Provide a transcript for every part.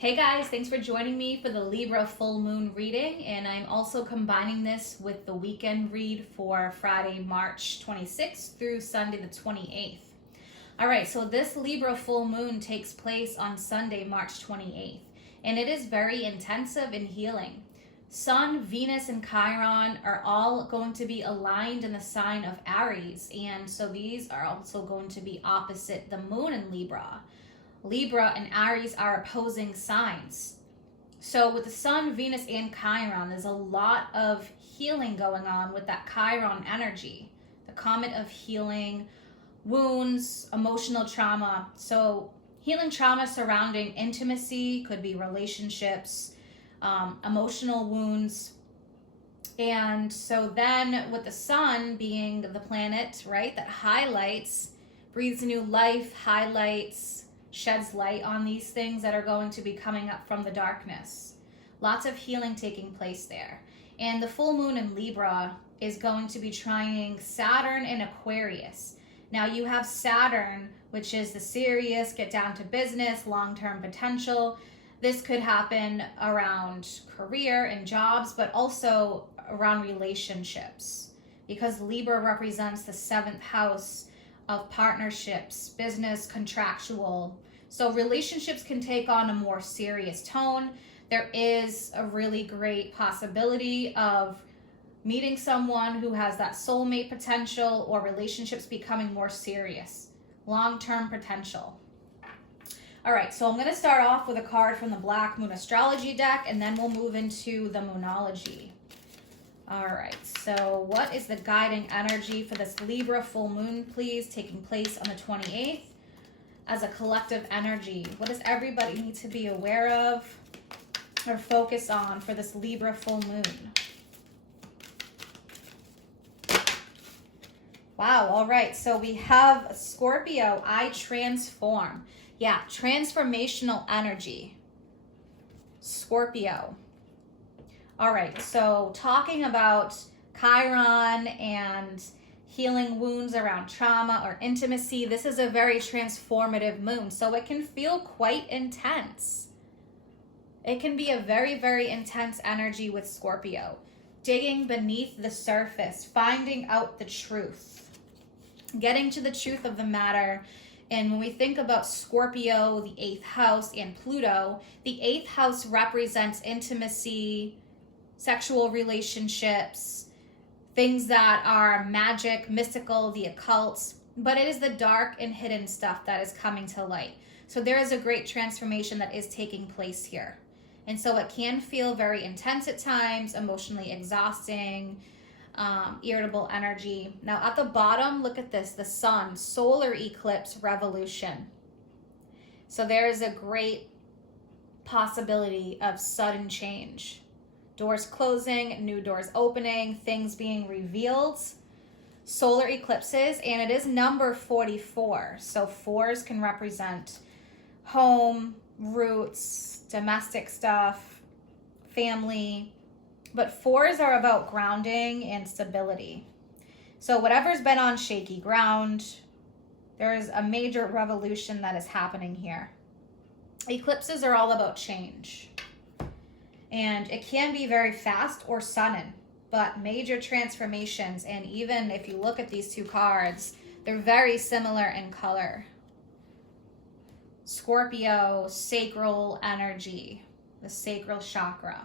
Hey guys, thanks for joining me for the Libra Full Moon reading, and I'm also combining this with the weekend read for Friday, March 26th through Sunday the 28th. All right, so this Libra Full Moon takes place on Sunday, March 28th, and it is very intensive and healing. Sun, Venus, and Chiron are all going to be aligned in the sign of Aries, and so these are also going to be opposite the moon in Libra. Libra and Aries are opposing signs. So with the Sun, Venus, and Chiron, there's a lot of healing going on with that Chiron energy. The comet of healing, wounds, emotional trauma. So healing trauma surrounding intimacy, could be relationships, emotional wounds. And so then with the Sun being the planet, right, that highlights, breathes new life, highlights, sheds light on these things that are going to be coming up from the darkness. Lots of healing taking place there. And the full moon in Libra is going to be trining Saturn in Aquarius. Now you have Saturn, which is the serious, get down to business, long-term potential. This could happen around career and jobs, but also around relationships, because Libra represents the 7th house of partnerships, business, contractual. So relationships can take on a more serious tone. There is a really great possibility of meeting someone who has that soulmate potential, or relationships becoming more serious, long-term potential. All right, so I'm going to start off with a card from the Black Moon Astrology deck, and then we'll move into the Moonology. All right, so what is the guiding energy for this Libra full moon, please, taking place on the 28th as a collective energy? What does everybody need to be aware of or focus on for this Libra full moon? Wow, all right, so we have Scorpio, I transform. Yeah, transformational energy. Scorpio. All right, so talking about Chiron and healing wounds around trauma or intimacy, this is a very transformative moon, so it can feel quite intense. It can be a very, very intense energy with Scorpio, digging beneath the surface, finding out the truth, getting to the truth of the matter. And when we think about Scorpio, the 8th house, and Pluto, the 8th house represents intimacy, sexual relationships, things that are magic, mystical, the occult, but it is the dark and hidden stuff that is coming to light. So there is a great transformation that is taking place here. And so it can feel very intense at times, emotionally exhausting, irritable energy. Now at the bottom, look at this, the Sun, solar eclipse revolution. So there is a great possibility of sudden change. Doors closing, new doors opening, things being revealed. Solar eclipses, and it is number 44. So 4s can represent home, roots, domestic stuff, family. But 4s are about grounding and stability. So whatever's been on shaky ground, there is a major revolution that is happening here. Eclipses are all about change. And it can be very fast or sudden, but major transformations. And even if you look at these two cards, they're very similar in color. Scorpio, sacral energy, the sacral chakra.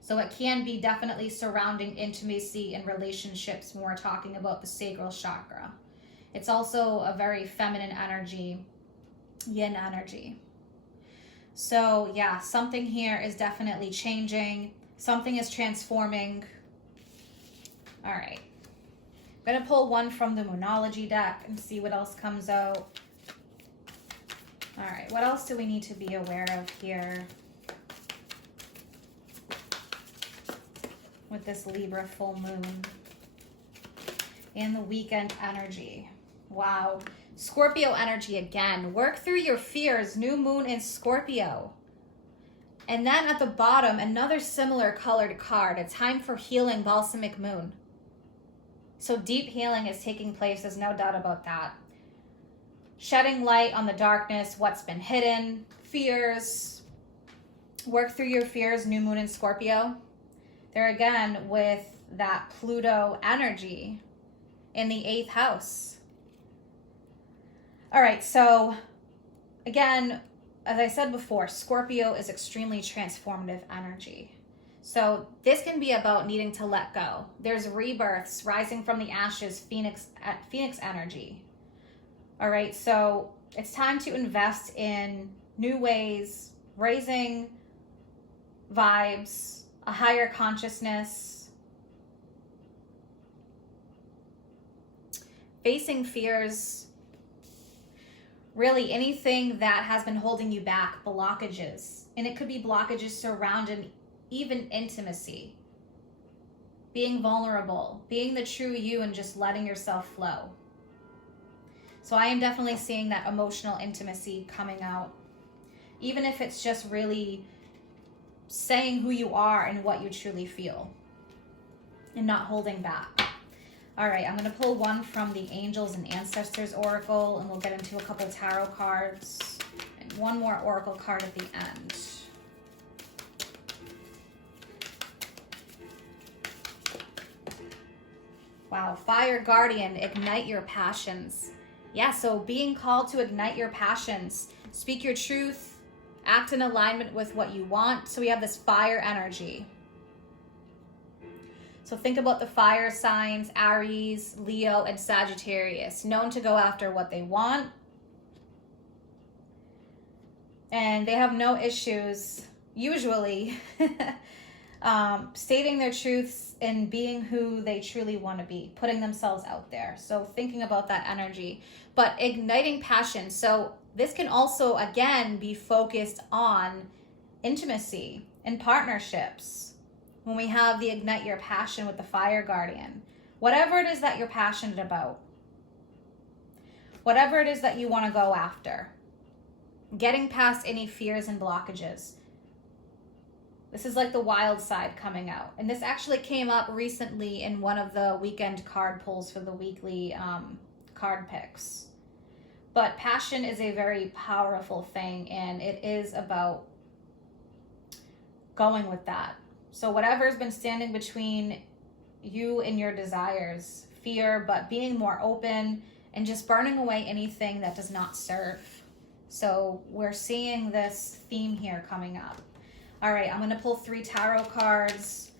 So it can be definitely surrounding intimacy and relationships when we're talking about the sacral chakra. It's also a very feminine energy, yin energy. So yeah, something here is definitely changing. Something is transforming. All right. I'm going to pull one from the Moonology deck and see what else comes out. All right, what else do we need to be aware of here with this Libra full moon and the weekend energy? Wow. Scorpio energy again. Work through your fears. New moon in Scorpio. And then at the bottom, another similar colored card. A time for healing, balsamic moon. So deep healing is taking place. There's no doubt about that. Shedding light on the darkness, what's been hidden, fears, Work through your fears, new moon in Scorpio. There again with that Pluto energy in the 8th house. All right, so again, as I said before, Scorpio is extremely transformative energy. So this can be about needing to let go. There's rebirths, rising from the ashes, Phoenix energy. All right, so it's time to invest in new ways, raising vibes, a higher consciousness, facing fears, really anything that has been holding you back, blockages. And it could be blockages surrounding even intimacy, being vulnerable, being the true you and just letting yourself flow. So I am definitely seeing that emotional intimacy coming out, even if it's just really saying who you are and what you truly feel and not holding back. All right, I'm going to pull one from the Angels and Ancestors Oracle, and we'll get into a couple tarot cards and one more Oracle card at the end. Wow, Fire Guardian, ignite your passions. Yeah, so being called to ignite your passions, speak your truth, act in alignment with what you want. So we have this fire energy. So think about the fire signs, Aries, Leo, and Sagittarius, known to go after what they want. And they have no issues, usually, stating their truths and being who they truly want to be, putting themselves out there. So thinking about that energy, but igniting passion. So this can also, again, be focused on intimacy and partnerships. When we have the ignite your passion with the Fire Guardian, whatever it is that you're passionate about, whatever it is that you want to go after, getting past any fears and blockages. This is like the wild side coming out. And this actually came up recently in one of the weekend card pulls for the weekly card picks. But passion is a very powerful thing, and it is about going with that. So whatever's been standing between you and your desires, fear, but being more open and just burning away anything that does not serve. So we're seeing this theme here coming up. All right, I'm going to pull 3 tarot cards.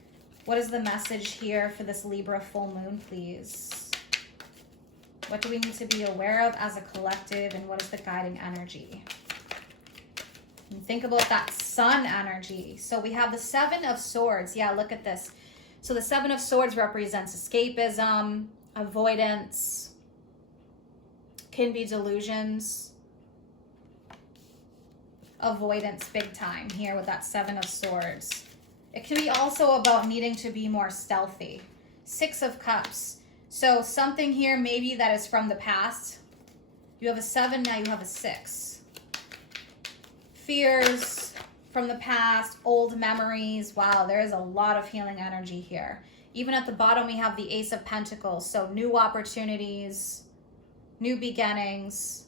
What is the message here for this Libra full moon, please? What do we need to be aware of as a collective, and what is the guiding energy? And think about that sun energy. So we have the 7 of Swords. Yeah, look at this. So the 7 of Swords represents escapism, avoidance, can be delusions, avoidance big time here with that 7 of Swords. It can be also about needing to be more stealthy. 6 of Cups. So something here maybe that is from the past. You have a 7, now you have a 6. Fears from the past, old memories. Wow, there is a lot of healing energy here. Even at the bottom, we have the Ace of Pentacles. So new opportunities, new beginnings,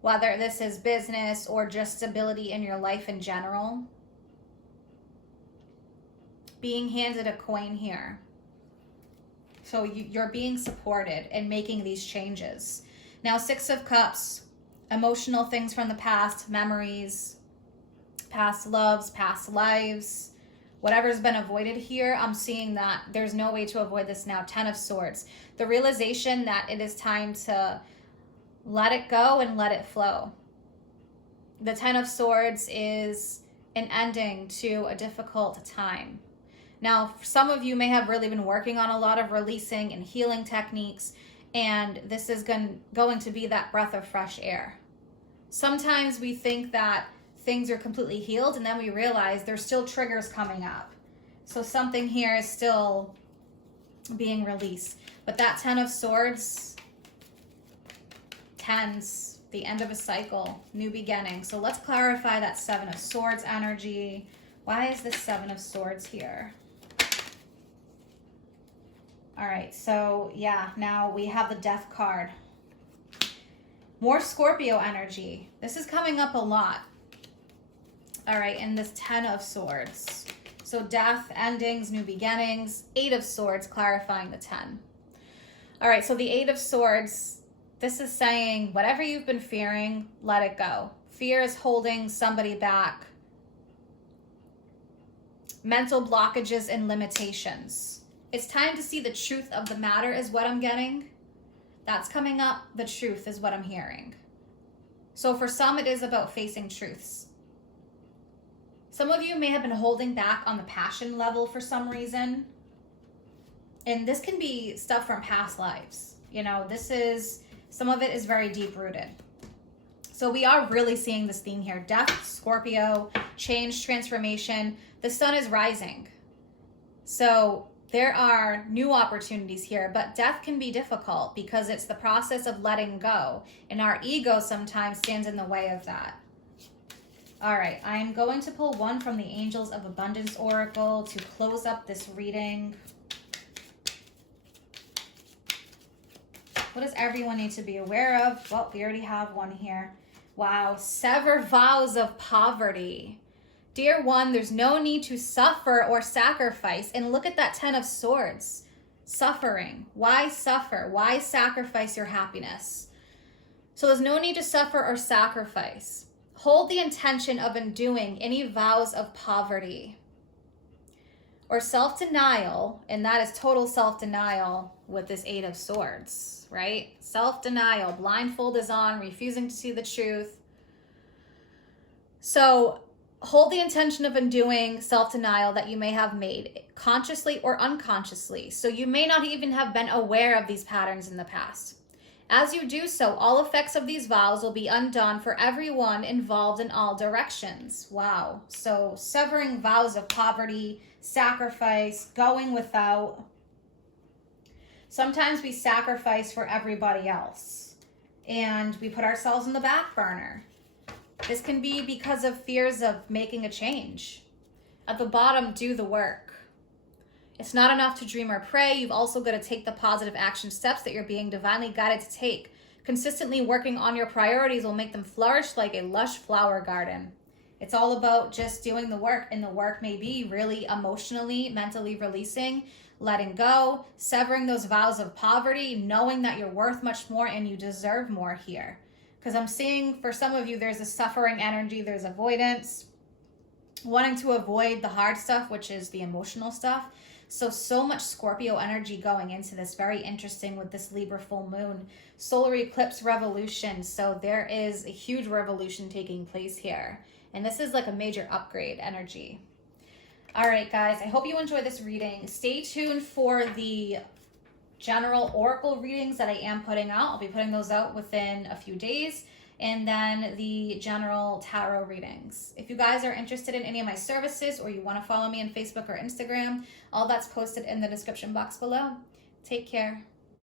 whether this is business or just stability in your life in general. Being handed a coin here. So you're being supported in making these changes. Now, 6 of Cups. Emotional things from the past, memories, past loves, past lives, whatever's been avoided here, I'm seeing that there's no way to avoid this now. 10 of Swords. The realization that it is time to let it go and let it flow. The 10 of Swords is an ending to a difficult time. Now, some of you may have really been working on a lot of releasing and healing techniques, and this is going to be that breath of fresh air. Sometimes we think that things are completely healed, and then we realize there's still triggers coming up. So something here is still being released. But that 10 of Swords, 10s, the end of a cycle, new beginning. So let's clarify that 7 of Swords energy. Why is this 7 of Swords here? All right, so yeah, now we have the Death card. More Scorpio energy. This is coming up a lot. All right, and this 10 of Swords. So death, endings, new beginnings. 8 of Swords, clarifying the 10. All right, so the 8 of Swords, this is saying whatever you've been fearing, let it go. Fear is holding somebody back. Mental blockages and limitations. It's time to see the truth of the matter is what I'm getting. That's coming up. The truth is what I'm hearing. So for some, it is about facing truths. Some of you may have been holding back on the passion level for some reason. And this can be stuff from past lives. You know, some of it is very deep rooted. So we are really seeing this theme here. Death, Scorpio, change, transformation. The sun is rising. So there are new opportunities here, but death can be difficult because it's the process of letting go. And our ego sometimes stands in the way of that. All right, I'm going to pull one from the Angels of Abundance Oracle to close up this reading. What does everyone need to be aware of? Well, we already have one here. Wow, sever vows of poverty. Dear one, there's no need to suffer or sacrifice. And look at that 10 of Swords. Suffering. Why suffer? Why sacrifice your happiness? So there's no need to suffer or sacrifice. Hold the intention of undoing any vows of poverty or self-denial, and that is total self-denial with this 8 of Swords, right? Self-denial, blindfold is on, refusing to see the truth. So hold the intention of undoing self-denial that you may have made, consciously or unconsciously. So you may not even have been aware of these patterns in the past. As you do so, all effects of these vows will be undone for everyone involved in all directions. Wow. So severing vows of poverty, sacrifice, going without. Sometimes we sacrifice for everybody else and we put ourselves in the back burner. This can be because of fears of making a change. At the bottom, do the work. It's not enough to dream or pray. You've also got to take the positive action steps that you're being divinely guided to take. Consistently working on your priorities will make them flourish like a lush flower garden. It's all about just doing the work, and the work may be really emotionally, mentally releasing, letting go, severing those vows of poverty, knowing that you're worth much more and you deserve more here. Because I'm seeing for some of you, there's a suffering energy, there's avoidance, wanting to avoid the hard stuff, which is the emotional stuff. So much Scorpio energy going into this. Very interesting with this Libra full moon. Solar eclipse revolution. So there is a huge revolution taking place here. And this is like a major upgrade energy. All right, guys. I hope you enjoy this reading. Stay tuned for the general oracle readings that I am putting out. I'll be putting those out within a few days. And then the general tarot readings. If you guys are interested in any of my services or you want to follow me on Facebook or Instagram, all that's posted in the description box below. Take care.